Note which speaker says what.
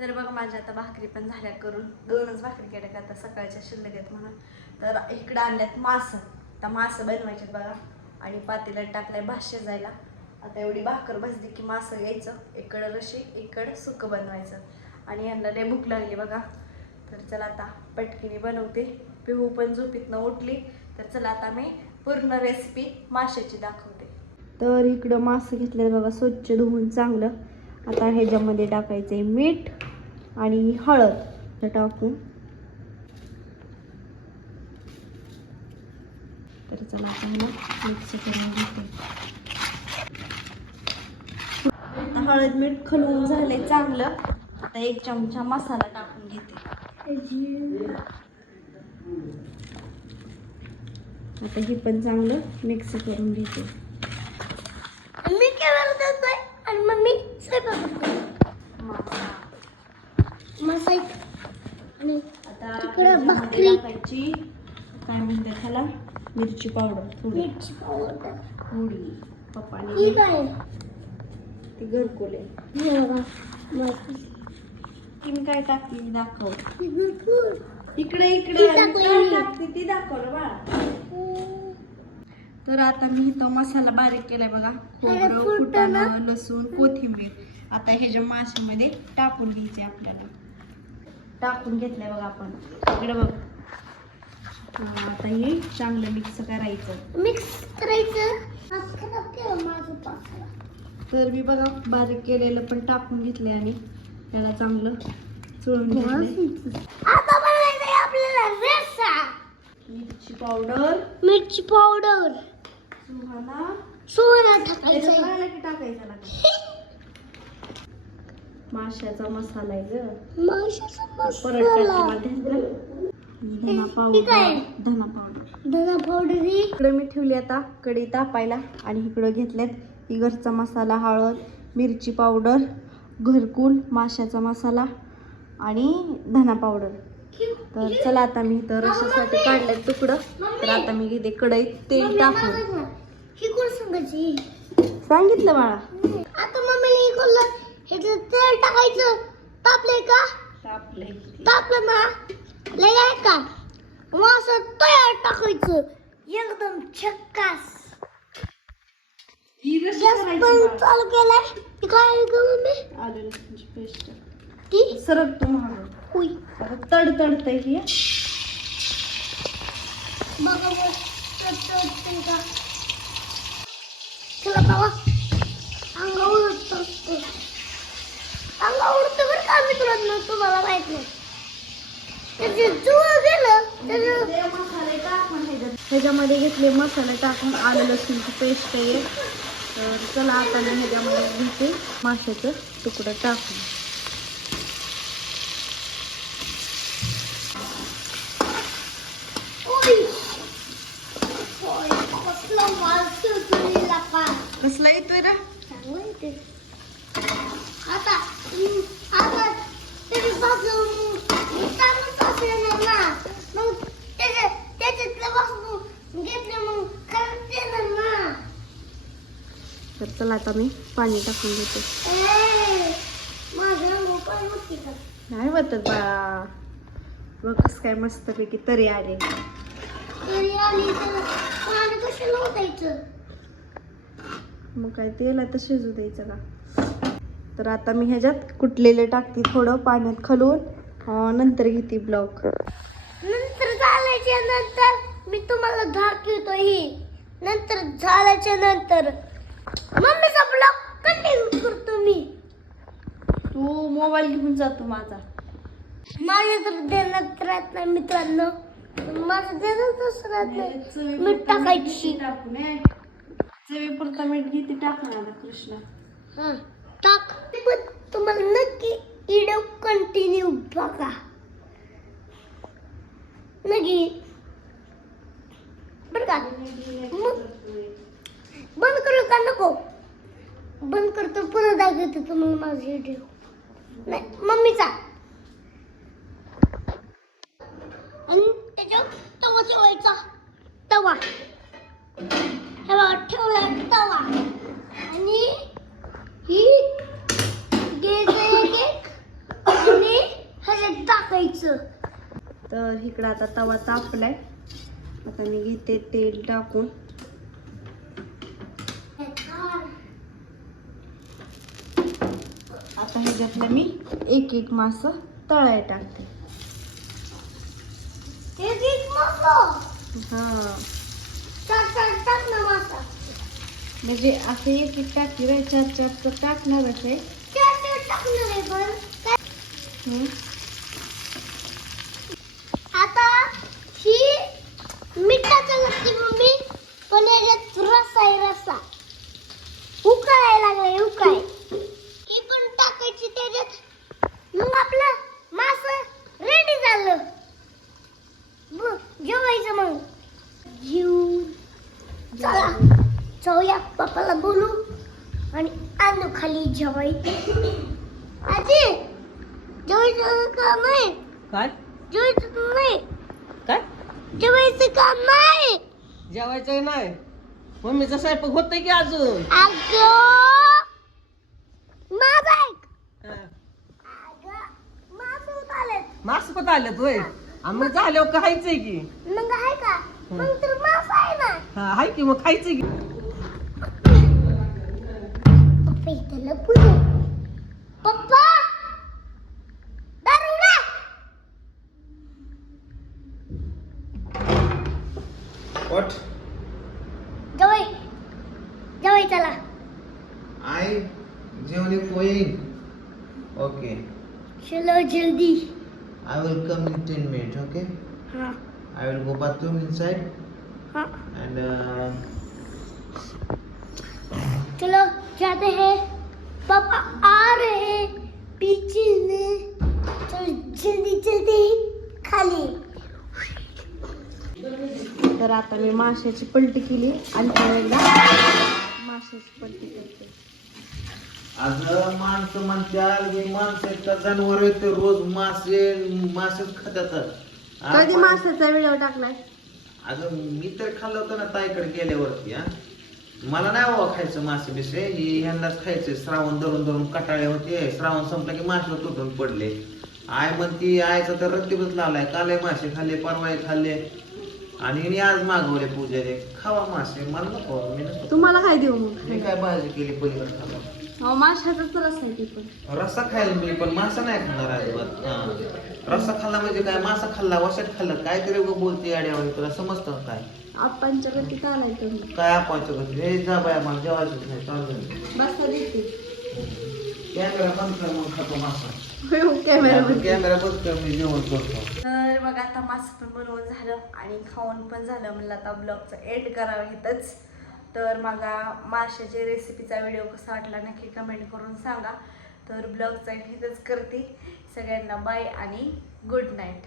Speaker 1: तर बघा माझ्या आता भाकरी पण झाल्या करून. दोनच भाकरी केल्या का आता सकाळच्या शिल्लक आहेत म्हणून. तर इकडं आणल्यात मासं. आता मासं बनवायचे बघा. आणि पातेल्यात टाकलाय भात जायला आता एवढी भाकर भाजली की मासं घ्यायचं इकडं रशी इकडं सुकं बनवायचं. आणि यांना लय भूक लागली बघा. तर चला आता पटकीने बनवते. पिहू पण झोपीतनं उठली. तर चला आता मी पूर्ण रेसिपी माशाची दाखवते. तर इकडं मासं घेतलं बघा स्वच्छ धुवून चांगलं. आता ह्याच्यामध्ये टाकायचं आहे मीठ. आणि हळद तर टाकून. तर चला आता ह्याला मिक्स करून घेते. आता हळद मीठ खलवून झाले चांगलं. आता एक चमचा मसाला टाकून घेते. आता हे पण चांगलं मिक्स करून घेते.
Speaker 2: मी देतोय आणि मम्मी स्वयंपाक आणि
Speaker 1: आता
Speaker 2: भाकरी.
Speaker 1: टाकायची काय म्हणतात त्याला? मिरची पावडर थोडी
Speaker 2: मिरची पावडर.
Speaker 1: थोडी पप्पाने ती घरकुले.
Speaker 2: हे बघा मस्त.
Speaker 1: ती मी काय टाकते दाखव.
Speaker 2: हे भरपूर.
Speaker 1: इकडे इकडे. काय टाकते? ती दाखव बाळा तर आता मी इथं मसाला बारीक केलाय बघा. खोबरं.
Speaker 2: फुटाणं
Speaker 1: लसूण कोथिंबीर. आता ह्याच्या माशामध्ये टाकून घ्यायचे आपल्याला. टाकून घेतलंय बघा आपण. इकडे बघ. हा, आता हे चांगलं मिक्स करायचं.
Speaker 2: मिक्स करायचं. पाकला
Speaker 1: तर मी बघा बारीक केलेलं पण टाकून घेतले आणि त्याला चांगलं चोळून घेतले
Speaker 2: आपल्याला रस्सा
Speaker 1: मिरची पावडर.
Speaker 2: मिरची पावडर.
Speaker 1: सुहाना.
Speaker 2: सोडा
Speaker 1: त्याच्यात
Speaker 2: टाकायचं
Speaker 1: टाकायचं माशाचा मसाला आहे ग.
Speaker 2: माशाचा मसाला.
Speaker 1: धना. पावडर धना पावडर
Speaker 2: धना पावडर ही.
Speaker 1: इकडे मी ठेवली आता कढई तापायला आणि इकडं घेतल्यात ही घरचा मसाला हळद मिरची पावडर घरकुल माशाचा मसाला आणि धना पावडर तर चला आता मी इथं रशासाठी काढलंय तुकडं. तर आता मी घेते कढईत तेल टाकून. सांगितलं बाळा.
Speaker 2: आता इकडलं ह्याच्यात तेल टाकायचं तापलंय का?
Speaker 1: टाकलंय
Speaker 2: तापलं ना? लय आहे का? मग असं तयार टाकायचं. एकदम छक्कास.
Speaker 1: ही
Speaker 2: गॅस पण. चालू केलाय. हे काय गं मम्मी?
Speaker 1: आलं लसूणची पेस्ट.
Speaker 2: ती?
Speaker 1: सरक तू आता तड तडतंय ही.
Speaker 2: बघा बघ तडतडतंय का? चला बाबा का मित्रांनो तुम्हाला माहीत नाही.
Speaker 1: ह्याच्यामध्ये घेतले मसाले टाकून आलं लसूणची पेस्ट आहे. तर चला आता मी ह्याच्यामध्ये घेते माशाचं तुकडं टाकून.
Speaker 2: तुला
Speaker 1: कसला येतोय ना तर चला आता मी पाणी टाकून देते. नाही वाटत बा. बघ कसं काय मस्तपैकी तरी आले.
Speaker 2: तरी आली
Speaker 1: मग काय तेला तर शिजू द्यायचं का? तर आता मी ह्याच्यात कुटलेलं टाकते थोडं पाण्यात खलवून अं, नंतर घेते ब्लॉक
Speaker 2: नंतर झाल्याच्यानंतर मी तुम्हाला दाखवतो ही. नंतर झाल्याच्यानंतर मम्मीचा ब्लॉग कंटिन्यू करतो मी.
Speaker 1: तू मोबाईल घेऊन जातो माझा.
Speaker 2: माझ्या तर देण्यात राहत नाही मित्रांनो. माझं देण्यातच राहत नाही. मीठ टाकायची.
Speaker 1: टाकून चवीपुरता मीठ घेते आता कृष्णा?
Speaker 2: हा टाक. पण तुम्हाला नक्की इडो कंटिन्यू बघा. नगी बरं का? मग बंद करू का? नको. बंद करतो पुन्हा दाखवते तुम्हाला माझा व्हिडिओ नाही मम्मीचा. आणि त्याच्यावर तवा ठेवायचा. तवा. हे ठेवला तवा. आणि ही घ्यायचं एक एक घ्यायचं
Speaker 1: तर इकडं आता तवा तापलाय. आता मी घेते तेल टाकून. आता ह्याच्यातलं मी एक एक मास तळाय टाकते. हा. म्हणजे असं एक एक टाकी चार चार तर टाकणारच आहे
Speaker 2: चार चार टाकणार आहे पण काय
Speaker 1: हम्म.
Speaker 2: आता ही मिठाचं लागते मम्मी पण याच्यात रसा आहे रसा उकाय लागलाय उकाय ही पण टाकायची त्याच्यात मग आपलं मास रेडी झालं ब- जेवायचं मग जेवून चला जाऊया पप्पाला बोलू आणि आणू खाली जेवायचं आजी जेवायचं का नाही
Speaker 3: काय?
Speaker 2: जेवायचं नाही
Speaker 3: काय?
Speaker 2: जेवायचं काम नाही
Speaker 3: जेवायचं नाही. मम्मीचा स्वयंपाक होतंय की अजून?
Speaker 2: अगं माझं ऐक
Speaker 3: हा.
Speaker 2: अगं आलेत.
Speaker 3: मास पण आल्यात होय? आणि मग झाल्यावर खायचंय की?
Speaker 2: मग आहे का? मग तर मास आहे ना.
Speaker 3: हा हाय की मग खायचंय की?
Speaker 2: पप्पा दारू ना
Speaker 4: What?
Speaker 2: जवळ जवळ चला
Speaker 4: I Jewel going. Okay.
Speaker 2: चलो जल्दी
Speaker 4: I will come in 10 minutes, okay?
Speaker 2: हाँ
Speaker 4: I will go bathroom inside
Speaker 2: हाँ
Speaker 4: and uh,
Speaker 2: चलो जाते हैं। पापा आ रहे हैं। पीछे में चलो जल्दी जल्दी। खाली।
Speaker 1: तर आता मी माशाची पलटी केली आणि त्यावेळेला माशाची पलटी करते.
Speaker 4: आज माणसं म्हणतात की माणसं इतका जनावर आहेत ते रोज मासे मासेच खातात.
Speaker 1: कधी माशाचा व्हिडिओ टाकलाय
Speaker 4: अगं मी तर खाल्लं होतं ना ताईकडे गेल्यावरती हा. मला नाही बाबा खायचं मासे बिसे. हे ह्यांनाच खायचे. श्रावण धरून धरून कटाळे होते. श्रावण संपला की मासे तुटून पडले. आय म्हणती आयचा तर रत्तीबच लावलाय काले मासे खाल्ले परवाय खाल्ले. आणि आज मागवले पूजेने खावा मासे. मला नको मी नसतो
Speaker 1: तुम्हाला काय देऊ मग.
Speaker 4: मी काय भाजी केली पलीकडे खावा.
Speaker 1: हो माशाचाच रस आहे ती पण.
Speaker 4: रस्सा खायला मी पण मासा नाही खाणार अजिबात हा. रस्सा खाल्ला म्हणजे काय? मासा खाल्ला वशात खाल्ला. काहीतरी उगा बोलते अड्यावर तुला समजतं काय?
Speaker 1: आप्पांच्या गतीत आलाय तुम्ही
Speaker 4: काय आपण हे जा बाय मला जेवायचंच नाही. चालू
Speaker 1: बसा देते.
Speaker 4: कॅमेरा बंद कर मग खातो मासा.
Speaker 1: कॅमेरा
Speaker 4: कॅमेरा बंद कर मी जेवण करतो.
Speaker 1: तर बघा आता मास पण बनवून झालं आणि खाऊन पण झालं म्हणलं आता ब्लॉगचं एंड करावं इथंच. तर मला माशाच्या रेसिपीचा व्हिडिओ कसा वाटला नक्की कमेंट करून सांगा. तर ब्लॉगचा इथंच करते. सगळ्यांना बाय आणि गुड नाईट